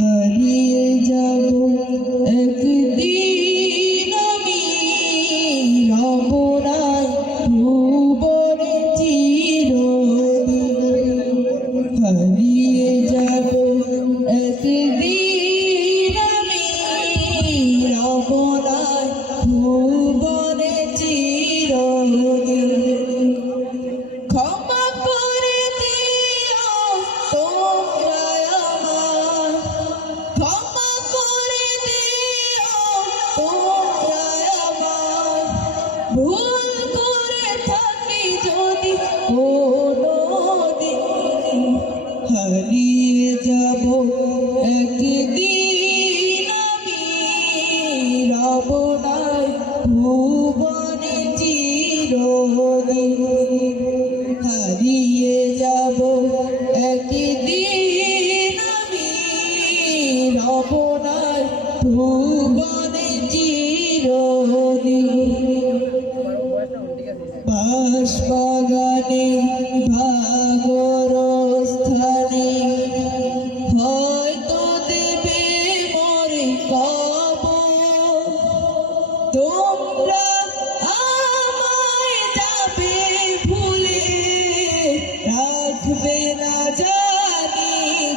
হারিয়ে যাব একদিন আমি রবনায় ভুবনে চিরদিন। হারিয়ে যাব একদিন আমি রবনায় ভুবনে চিরদিন। ক্ষমা করে দিও তোমরা আমার, ক্ষমা করে দিও তোমরা আমার, ভুল করে থাকি যদি কোনোদিন। হারিয়ে যাব একদিন আমি রবনায় ভুবনে চিরদিন। হারিয়ে যাব একদিন আমি রবনায় ভুবনে চিরদিন। বাঁশবাগানে ভাগর স্থানে হয়তো দেবে মরে কবর। তোমরা আমায় যাবে ভুলে, রাখবে না জানি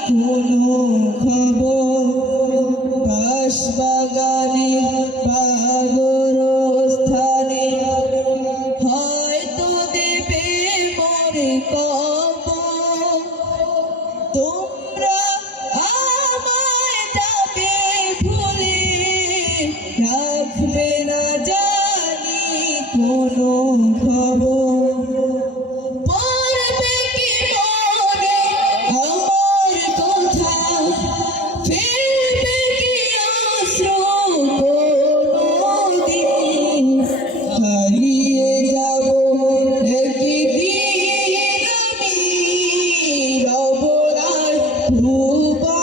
কোনো খবর। বাঁশবাগানে ভাগর স্থানে হয়তো দেবে মরে কবর। তোমরা আমায় যাবে ভুলে, রাখবে না জানি কোনো খবর। পড়বে কি মনে আমার কথা, ফেলবে কি অশ্রু কোনোদিন। হারিয়ে যাব একদিন আমি রবনায় ভুবনে